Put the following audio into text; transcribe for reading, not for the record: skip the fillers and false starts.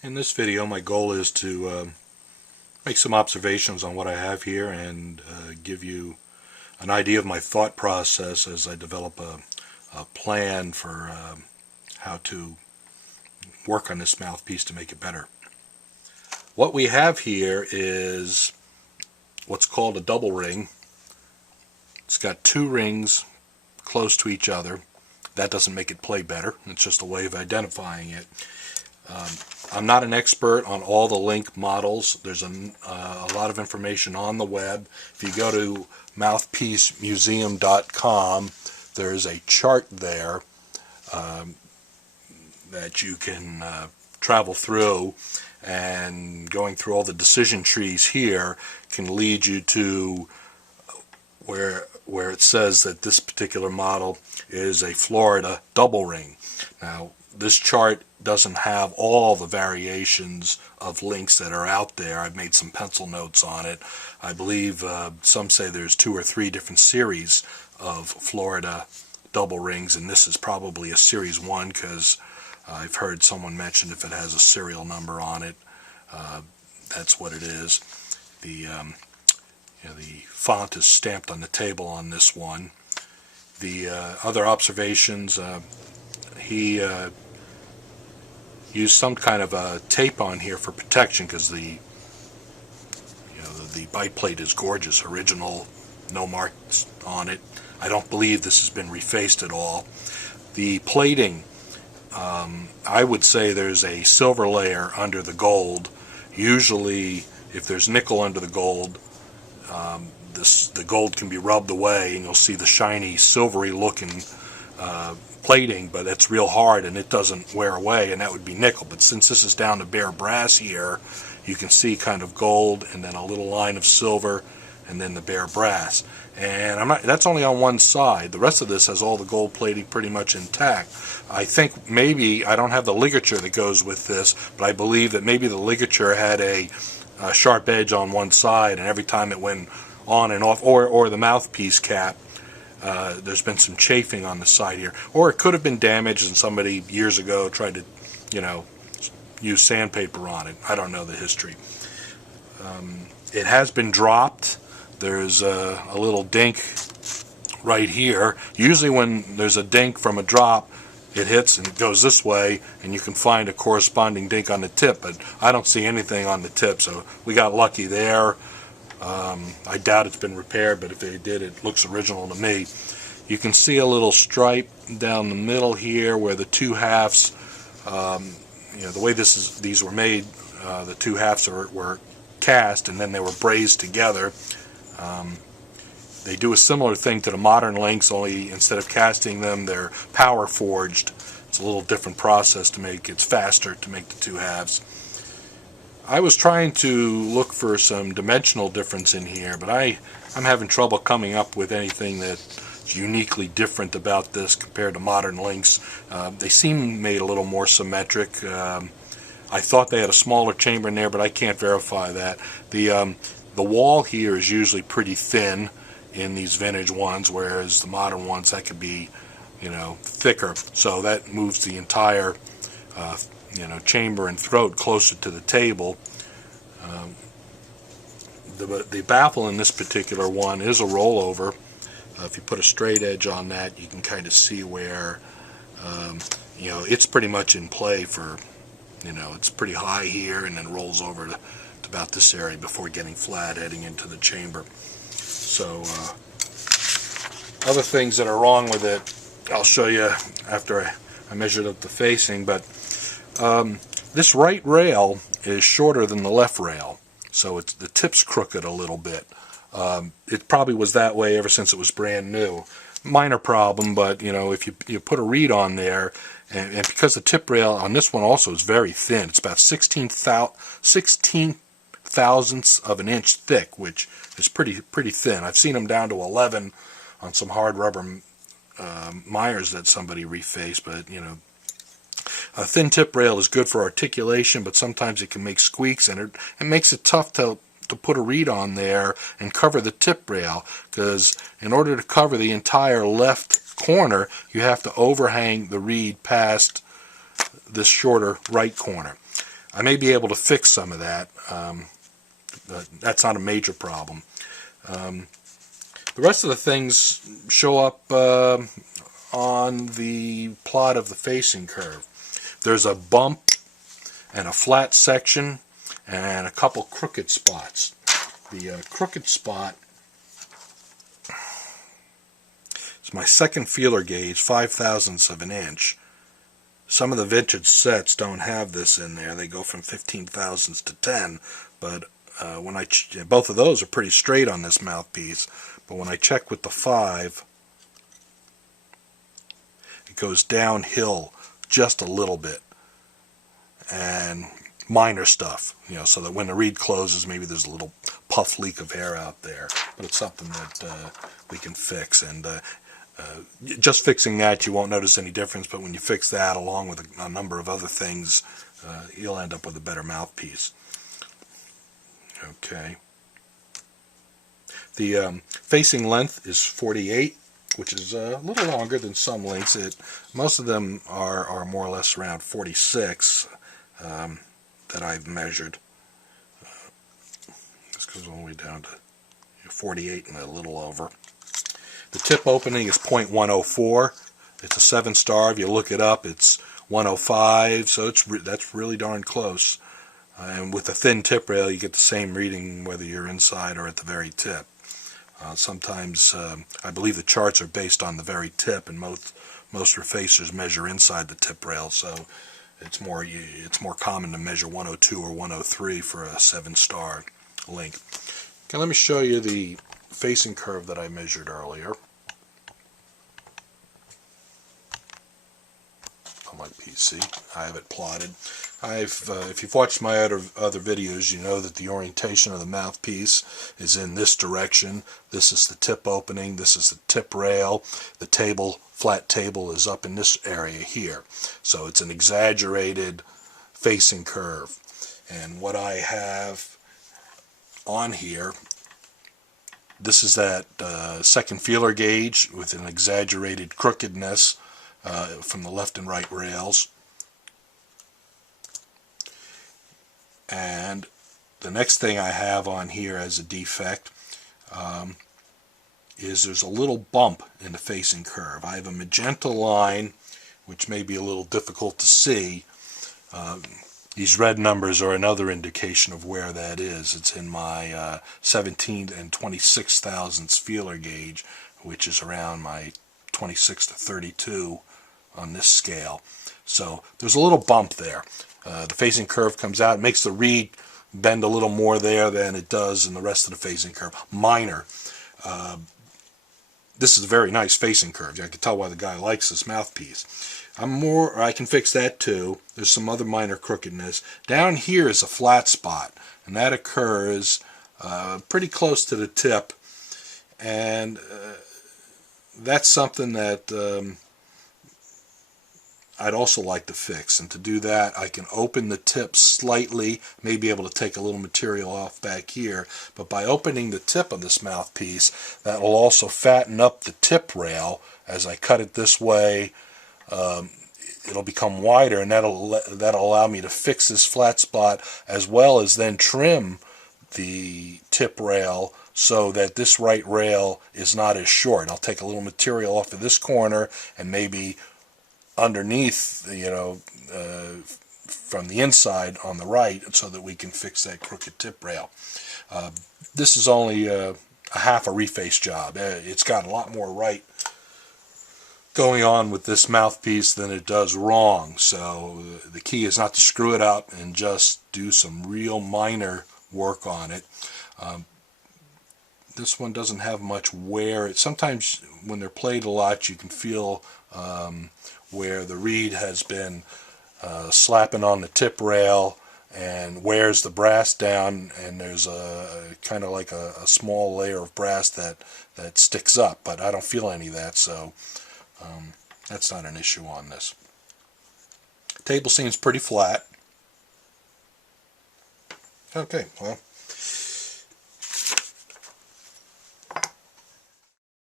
In this video, my goal is to make some observations on what I have here and give you an idea of my thought process as I develop a plan for how to work on this mouthpiece to make it better. What we have here is what's called a double ring. It's got two rings close to each other. That doesn't make it play better. It's just a way of identifying it. I'm not an expert on all the link models. There's a lot of information on the web. If you go to mouthpiecemuseum.com, there's a chart there that you can travel through, and going through all the decision trees here can lead you to where it says that this particular model is a Florida double ring. Now, this chart doesn't have all the variations of links that are out there. I've made some pencil notes on it. I believe some say there's 2 or 3 different series of Florida double rings, and this is probably a series 1 because I've heard someone mention if it has a serial number on it, that's what it is. The font is stamped on the table on this one. The other observations, he used some kind of a tape on here for protection because the bite plate is gorgeous, original, no marks on it. I don't believe this has been refaced at all. The plating, I would say there's a silver layer under the gold. Usually, if there's nickel under the gold, the gold can be rubbed away and you'll see the shiny, silvery looking plating, but it's real hard and it doesn't wear away, and that would be nickel. But since this is down to bare brass here, you can see kind of gold and then a little line of silver and then the bare brass. And that's only on one side. The rest of this has all the gold plating pretty much intact. I think maybe, I don't have the ligature that goes with this, but I believe that maybe the ligature had a sharp edge on one side, and every time it went on and off, or the mouthpiece cap, there's been some chafing on the side here. Or it could have been damaged and somebody years ago tried to, use sandpaper on it. I don't know the history. It has been dropped. There's a little dink right here. Usually when there's a dink from a drop, it hits and it goes this way, and you can find a corresponding dink on the tip, but I don't see anything on the tip, so we got lucky there. I doubt it's been repaired, but if they did, it looks original to me. You can see a little stripe down the middle here where the two halves, the way these were made, the two halves were cast and then they were brazed together. They do a similar thing to the modern links, only instead of casting them, they're power forged. It's a little different process to make. It's faster to make the two halves. I was trying to look for some dimensional difference in here, but I'm having trouble coming up with anything that's uniquely different about this compared to modern links. They seem made a little more symmetric. I thought they had a smaller chamber in there, but I can't verify that. The wall here is usually pretty thin in these vintage ones, whereas the modern ones, that could be, thicker. So that moves the entire chamber and throat closer to the table. The baffle in this particular one is a rollover. If you put a straight edge on that, you can kind of see where it's pretty much in play for, it's pretty high here and then rolls over to about this area before getting flat heading into the chamber. So other things that are wrong with it, I'll show you after I measured up the facing, but this right rail is shorter than the left rail, so the tip's crooked a little bit. It probably was that way ever since it was brand new. Minor problem, but if you put a reed on there, and because the tip rail on this one also is very thin, it's about 16 thousandths of an inch thick, which is pretty thin. I've seen them down to 11 on some hard rubber Myers that somebody refaced, but a thin tip rail is good for articulation, but sometimes it can make squeaks, and it makes it tough to put a reed on there and cover the tip rail, because in order to cover the entire left corner, you have to overhang the reed past this shorter right corner. I may be able to fix some of that. But that's not a major problem. The rest of the things show up on the plot of the facing curve. There's a bump and a flat section and a couple crooked spots. The crooked spot is my second feeler gauge, 5/1000ths of an inch. Some of the vintage sets don't have this in there. They go from 15/1000ths to 10, but both of those are pretty straight on this mouthpiece. But when I check with the 5, it goes downhill just a little bit, and minor stuff, so that when the reed closes, maybe there's a little puff leak of air out there, but it's something that we can fix. And just fixing that, you won't notice any difference, but when you fix that along with a number of other things, you'll end up with a better mouthpiece. Okay. The facing length is 48, which is a little longer than some lengths. Most of them are more or less around 46 that I've measured. This goes all the way down to 48 and a little over. The tip opening is .104. It's a 7-star. If you look it up, it's 105, so that's really darn close. And with a thin tip rail, you get the same reading whether you're inside or at the very tip. Sometimes, I believe the charts are based on the very tip, and most refacers measure inside the tip rail, so it's more common to measure 102 or 103 for a 7-star link. Okay, let me show you the facing curve that I measured earlier on my PC. I have it plotted. If you've watched my other videos, you know that the orientation of the mouthpiece is in this direction. This is the tip opening. This is the tip rail. The flat table is up in this area here. So it's an exaggerated facing curve. And what I have on here, this is that second feeler gauge with an exaggerated crookedness from the left and right rails. And the next thing I have on here as a defect is there's a little bump in the facing curve. I have a magenta line, which may be a little difficult to see. These red numbers are another indication of where that is. It's in my 17 and 26 thousandths feeler gauge, which is around my 26 to 32 on this scale. So there's a little bump there. The facing curve comes out. It makes the reed bend a little more there than it does in the rest of the facing curve. Minor. This is a very nice facing curve. I can tell why the guy likes this mouthpiece. I can fix that too. There's some other minor crookedness. Down here is a flat spot, and that occurs pretty close to the tip, and that's something that I'd also like to fix. And to do that, I can open the tip slightly, may be able to take a little material off back here, but by opening the tip of this mouthpiece, that will also fatten up the tip rail. As I cut it this way, it'll become wider, and that'll allow me to fix this flat spot, as well as then trim the tip rail so that this right rail is not as short. I'll take a little material off of this corner and maybe underneath, from the inside on the right, so that we can fix that crooked tip rail. This is only a half a reface job. It's got a lot more right going on with this mouthpiece than it does wrong. So the key is not to screw it up and just do some real minor work on it. This one doesn't have much wear. Sometimes when they're played a lot, you can feel where the reed has been slapping on the tip rail and wears the brass down, and there's a kind of like a small layer of brass that sticks up, but I don't feel any of that, so that's not an issue on this. Table seems pretty flat. Okay, well,